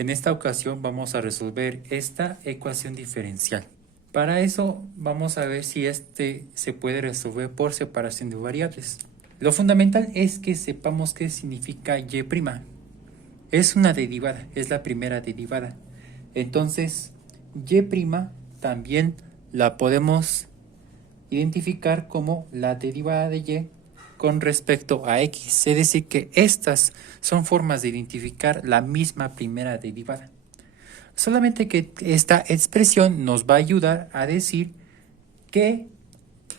En esta ocasión vamos a resolver esta ecuación diferencial. Para eso vamos a ver si este se puede resolver por separación de variables. Lo fundamental es que sepamos qué significa y'. Es una derivada, es la primera derivada. Entonces, y' también la podemos identificar como la derivada de y con respecto a x. Es decir, que estas son formas de identificar la misma primera derivada. Solamente que esta expresión nos va a ayudar a decir que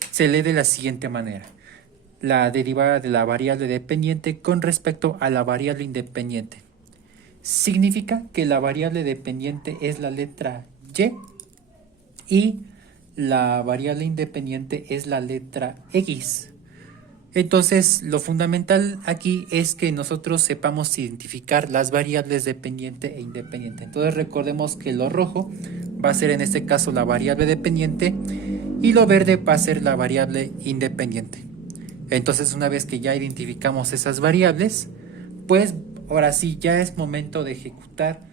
se lee de la siguiente manera. La derivada de la variable dependiente con respecto a la variable independiente. Significa que la variable dependiente es la letra y la variable independiente es la letra x. Entonces, lo fundamental aquí es que nosotros sepamos identificar las variables dependiente e independiente. Entonces, recordemos que lo rojo va a ser en este caso la variable dependiente y lo verde va a ser la variable independiente. Entonces, una vez que ya identificamos esas variables, pues ahora sí ya es momento de ejecutar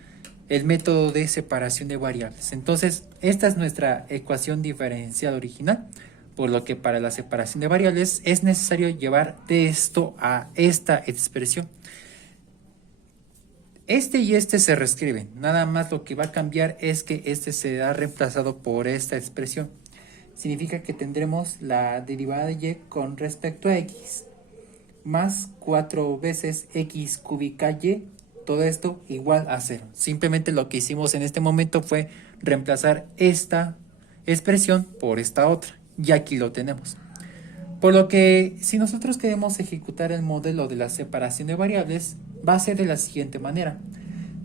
el método de separación de variables. Entonces, esta es nuestra ecuación diferencial original, por lo que para la separación de variables es necesario llevar de esto a esta expresión. Este y este se reescriben, nada más lo que va a cambiar es que este será reemplazado por esta expresión. Significa que tendremos la derivada de y con respecto a x más 4 veces x cúbica y, todo esto igual a 0. Simplemente lo que hicimos en este momento fue reemplazar esta expresión por esta otra. Y aquí lo tenemos. Por lo que si nosotros queremos ejecutar el modelo de la separación de variables, va a ser de la siguiente manera.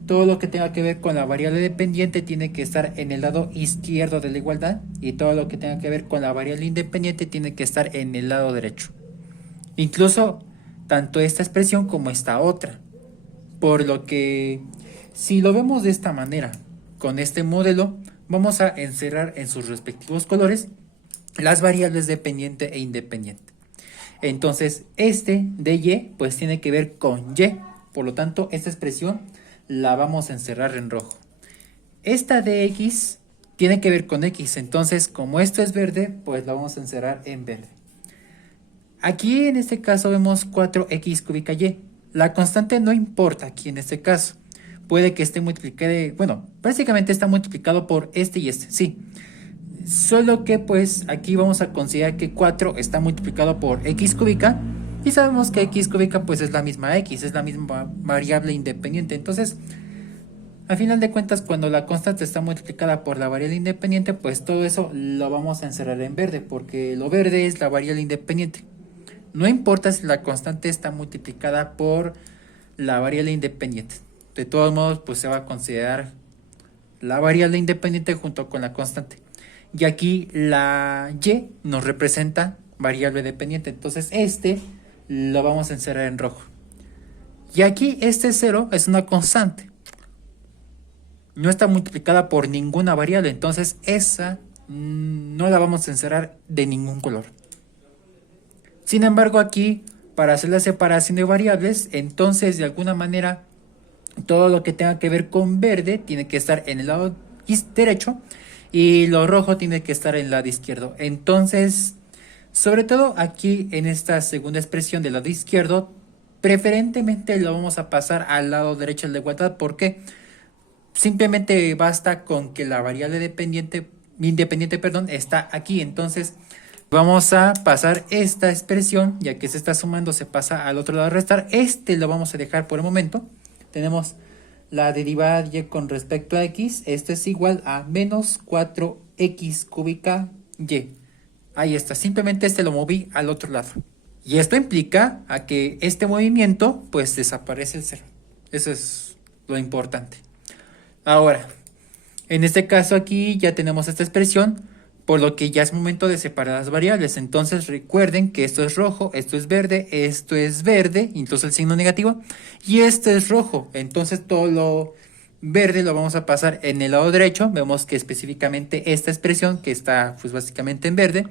Todo lo que tenga que ver con la variable dependiente tiene que estar en el lado izquierdo de la igualdad y todo lo que tenga que ver con la variable independiente tiene que estar en el lado derecho. Incluso tanto esta expresión como esta otra. Por lo que si lo vemos de esta manera, con este modelo, vamos a encerrar en sus respectivos colores las variables dependiente e independiente. Entonces, este de y, pues tiene que ver con y. Por lo tanto, esta expresión la vamos a encerrar en rojo. Esta de x tiene que ver con x. Entonces, como esto es verde, pues la vamos a encerrar en verde. Aquí, en este caso, vemos 4x cúbica y. La constante no importa aquí en este caso. Puede que esté multiplicado, bueno, prácticamente está multiplicado por este y este, sí. Solo que pues aquí vamos a considerar que 4 está multiplicado por x cúbica y sabemos que x cúbica pues es la misma x, es la misma variable independiente. Entonces, al final de cuentas, cuando la constante está multiplicada por la variable independiente, pues todo eso lo vamos a encerrar en verde porque lo verde es la variable independiente. No importa si la constante está multiplicada por la variable independiente. De todos modos, pues se va a considerar la variable independiente junto con la constante. Y aquí la y nos representa variable dependiente. Entonces este lo vamos a encerrar en rojo. Y aquí este 0 es una constante. No está multiplicada por ninguna variable. Entonces esa no la vamos a encerrar de ningún color. Sin embargo aquí, para hacer la separación de variables, entonces de alguna manera todo lo que tenga que ver con verde tiene que estar en el lado derecho y lo rojo tiene que estar en el lado izquierdo. Entonces, sobre todo aquí en esta segunda expresión del lado izquierdo, preferentemente lo vamos a pasar al lado derecho de la igualdad porque simplemente basta con que la variable independiente está aquí. Entonces, vamos a pasar esta expresión, ya que se está sumando, se pasa al otro lado a restar. Este lo vamos a dejar por el momento. Tenemos la derivada de y con respecto a x. Esto es igual a menos 4x cúbica y. Ahí está. Simplemente este lo moví al otro lado. Y esto implica a que este movimiento pues desaparece el 0. Eso es lo importante. Ahora, en este caso aquí ya tenemos esta expresión, por lo que ya es momento de separar las variables. Entonces recuerden que esto es rojo, esto es verde, incluso el signo negativo, y esto es rojo. Entonces todo lo verde lo vamos a pasar en el lado derecho. Vemos que específicamente esta expresión, que está pues básicamente en verde,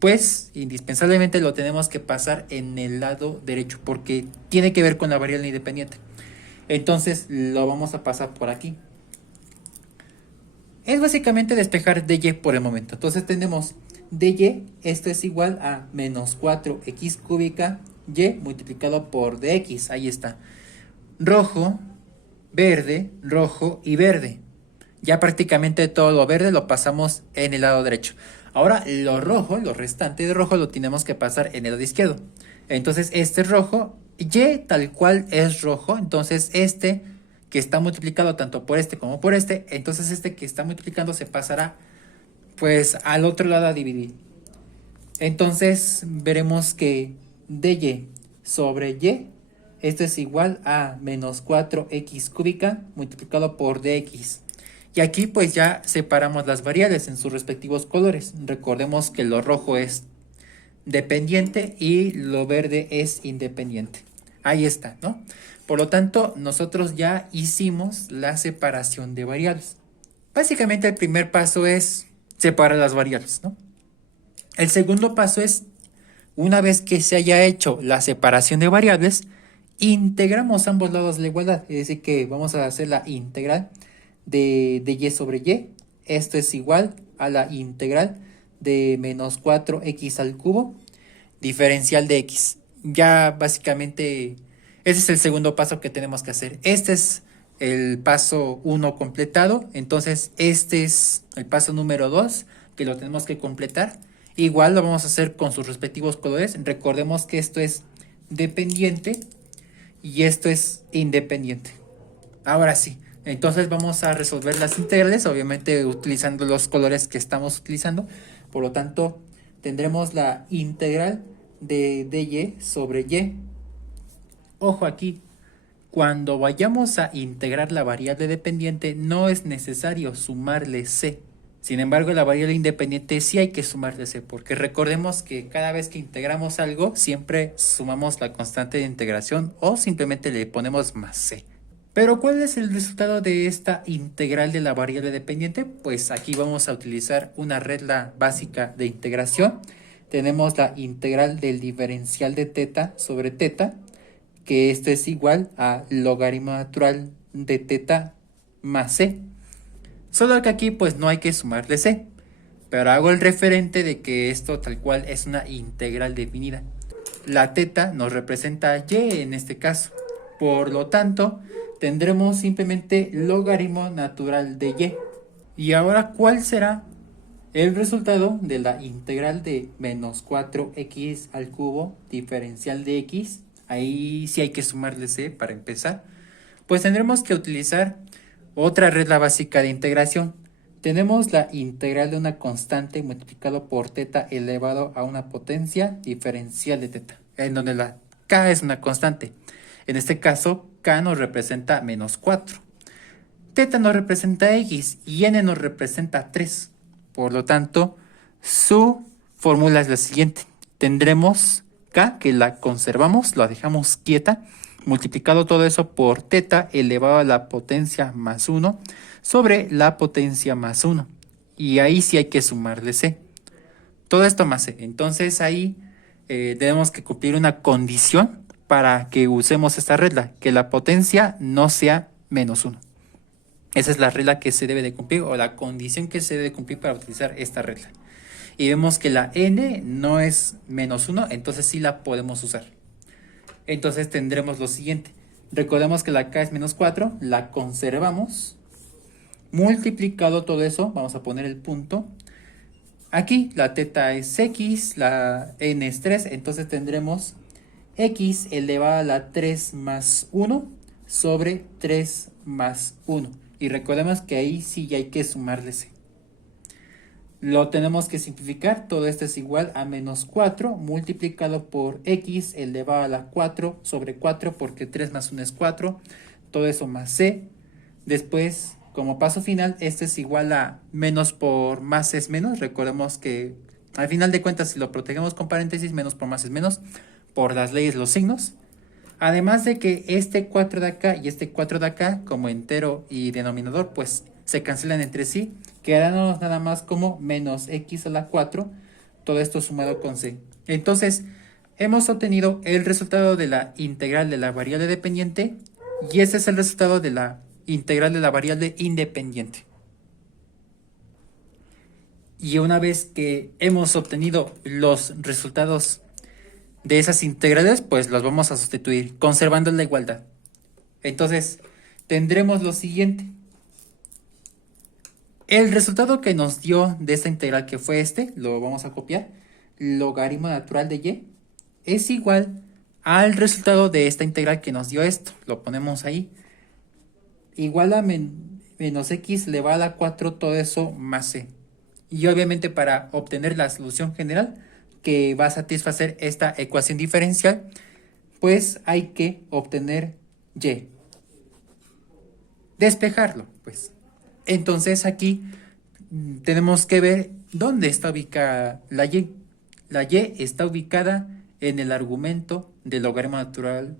pues indispensablemente lo tenemos que pasar en el lado derecho, porque tiene que ver con la variable independiente. Entonces lo vamos a pasar por aquí. Es básicamente despejar dy por el momento. Entonces tenemos dy, esto es igual a menos 4x cúbica y multiplicado por dx. Ahí está. Rojo, rojo y verde. Ya prácticamente todo lo verde lo pasamos en el lado derecho. Ahora lo rojo, lo restante de rojo lo tenemos que pasar en el lado izquierdo. Entonces este rojo, y tal cual es rojo. Entonces este que está multiplicado tanto por este como por este, entonces este que está multiplicando se pasará pues al otro lado a dividir. Entonces veremos que dy sobre y, esto es igual a menos 4x cúbica multiplicado por dx. Y aquí pues ya separamos las variables en sus respectivos colores. Recordemos que lo rojo es dependiente y lo verde es independiente. Ahí está, ¿no? Por lo tanto, nosotros ya hicimos la separación de variables. Básicamente el primer paso es separar las variables, ¿no? El segundo paso es, una vez que se haya hecho la separación de variables, integramos ambos lados de la igualdad. Es decir, que vamos a hacer la integral de y sobre y. Esto es igual a la integral de menos 4x al cubo diferencial de x. Ya básicamente ese es el segundo paso que tenemos que hacer. Este es el paso 1 completado. Entonces este es el paso número 2 que lo tenemos que completar. Igual lo vamos a hacer con sus respectivos colores. Recordemos que esto es dependiente y esto es independiente. Ahora sí, entonces vamos a resolver las integrales, obviamente utilizando los colores que estamos utilizando. Por lo tanto, tendremos la integral de dy sobre y. Ojo aquí, cuando vayamos a integrar la variable dependiente no es necesario sumarle c. Sin embargo, la variable independiente sí hay que sumarle c, porque recordemos que cada vez que integramos algo, siempre sumamos la constante de integración o simplemente le ponemos más c. Pero ¿cuál es el resultado de esta integral de la variable dependiente? Pues aquí vamos a utilizar una regla básica de integración. Tenemos la integral del diferencial de teta sobre teta, que esto es igual a logaritmo natural de teta más c. Solo que aquí pues no hay que sumarle c, pero hago el referente de que esto tal cual es una integral definida. La teta nos representa y en este caso. Por lo tanto, tendremos simplemente logaritmo natural de y. Y ahora, ¿cuál será el resultado de la integral de menos 4x al cubo diferencial de x? Ahí sí hay que sumarle c para empezar. Pues tendremos que utilizar otra regla básica de integración. Tenemos la integral de una constante multiplicado por teta elevado a una potencia diferencial de teta, en donde la k es una constante. En este caso, k nos representa menos 4. Teta nos representa x y n nos representa 3. Por lo tanto, su fórmula es la siguiente. Tendremos k, que la conservamos, la dejamos quieta, multiplicado todo eso por teta elevado a la potencia más 1 sobre la potencia más 1. Y ahí sí hay que sumarle c. Todo esto más c. Entonces ahí tenemos que cumplir una condición para que usemos esta regla, que la potencia no sea menos 1. Esa es la regla que se debe de cumplir, o la condición que se debe cumplir para utilizar esta regla. Y vemos que la n no es menos 1, entonces sí la podemos usar. Entonces tendremos lo siguiente. Recordemos que la k es menos 4, la conservamos. Multiplicado todo eso, vamos a poner el punto. Aquí la teta es x, la n es 3, entonces tendremos x elevado a la 3 más 1 sobre 3 más 1. Y recordemos que ahí sí ya hay que sumarle c. Lo tenemos que simplificar. Todo esto es igual a menos 4 multiplicado por x elevado a la 4 sobre 4, porque 3 más 1 es 4. Todo eso más c. Después, como paso final, esto es igual a menos por más es menos. Recordemos que al final de cuentas, si lo protegemos con paréntesis, menos por más es menos, por las leyes los signos. Además de que este 4 de acá y este 4 de acá, como entero y denominador, pues se cancelan entre sí, quedándonos nada más como menos x a la 4, todo esto sumado con c. Entonces, hemos obtenido el resultado de la integral de la variable dependiente Y ese es el resultado de la integral de la variable independiente. Y una vez que hemos obtenido los resultados de esas integrales, pues los vamos a sustituir, conservando la igualdad. Entonces, tendremos lo siguiente. El resultado que nos dio de esta integral, que fue lo vamos a copiar, logaritmo natural de y, es igual al resultado de esta integral que nos dio esto. Lo ponemos ahí. Igual a menos x elevado a la 4, todo eso más c. Y obviamente para obtener la solución general que va a satisfacer esta ecuación diferencial, pues hay que obtener y. Despejarlo, pues. Entonces aquí tenemos que ver dónde está ubicada la y. La y está ubicada en el argumento del logaritmo natural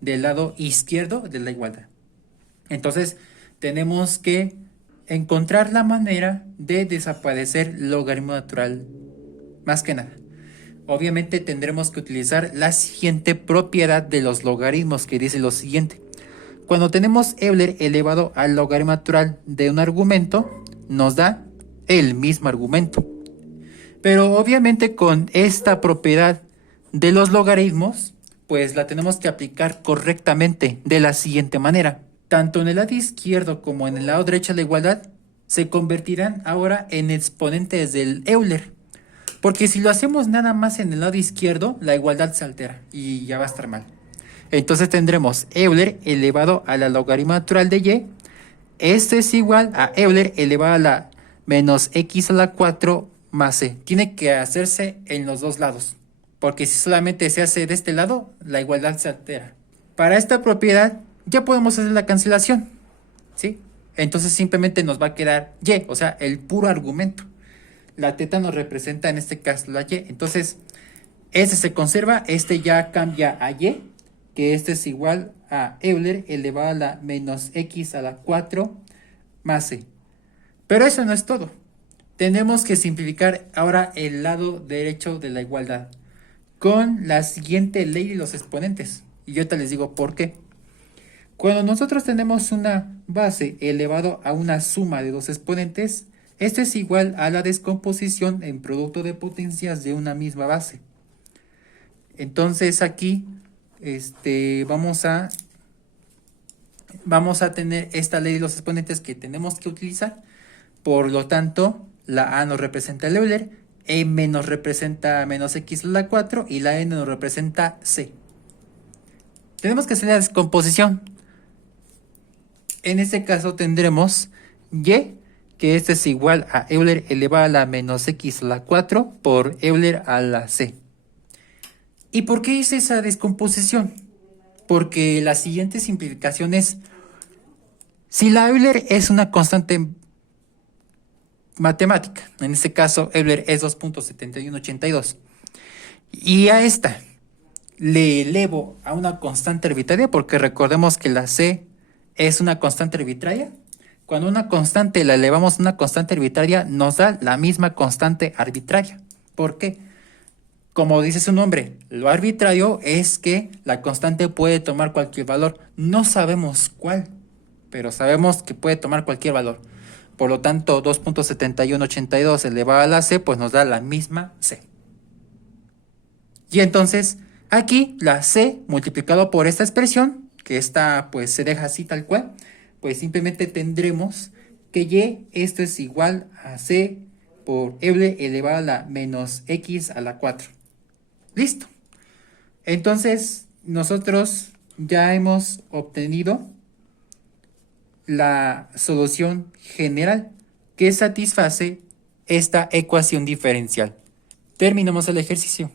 del lado izquierdo de la igualdad. Entonces tenemos que encontrar la manera de desaparecer logaritmo natural, más que nada. Obviamente tendremos que utilizar la siguiente propiedad de los logaritmos, que dice lo siguiente. Cuando tenemos Euler elevado al logaritmo natural de un argumento, nos da el mismo argumento. Pero obviamente con esta propiedad de los logaritmos, pues la tenemos que aplicar correctamente de la siguiente manera. Tanto en el lado izquierdo como en el lado derecho de la igualdad se convertirán ahora en exponentes del Euler. Porque si lo hacemos nada más en el lado izquierdo, la igualdad se altera y ya va a estar mal. Entonces tendremos Euler elevado a la logaritmo natural de y. Esto es igual a Euler elevado a la menos x a la 4 más c. Tiene que hacerse en los dos lados, porque si solamente se hace de este lado, la igualdad se altera. Para esta propiedad ya podemos hacer la cancelación, ¿sí? Entonces simplemente nos va a quedar y, o sea, el puro argumento. La teta nos representa en este caso la y. Entonces, este se conserva, este ya cambia a y, que este es igual a Euler elevado a la menos x a la 4 más c. Pero eso no es todo. Tenemos que simplificar ahora el lado derecho de la igualdad con la siguiente ley de los exponentes. Y yo te les digo por qué. Cuando nosotros tenemos una base elevado a una suma de dos exponentes, esto es igual a la descomposición en producto de potencias de una misma base. Entonces aquí vamos a tener esta ley de los exponentes que tenemos que utilizar. Por lo tanto, la a nos representa el Euler, m nos representa menos x a la 4 y la n nos representa c. Tenemos que hacer la descomposición. En este caso tendremos y, que este es igual a Euler elevado a la menos x a la 4 por Euler a la c. ¿Y por qué hice esa descomposición? Porque la siguiente simplificación es, si la Euler es una constante matemática, en este caso Euler es 2.7182, y a esta le elevo a una constante arbitraria, porque recordemos que la c es una constante arbitraria. Cuando una constante la elevamos a una constante arbitraria, nos da la misma constante arbitraria. ¿Por qué? Como dice su nombre, lo arbitrario es que la constante puede tomar cualquier valor. No sabemos cuál, pero sabemos que puede tomar cualquier valor. Por lo tanto, 2.7182 elevado a la c, pues nos da la misma c. Y entonces, aquí la c multiplicado por esta expresión, que esta pues se deja así tal cual, pues simplemente tendremos que y, esto es igual a c por Euler elevado a la menos x a la 4. Listo. Entonces, nosotros ya hemos obtenido la solución general que satisface esta ecuación diferencial. Terminamos el ejercicio.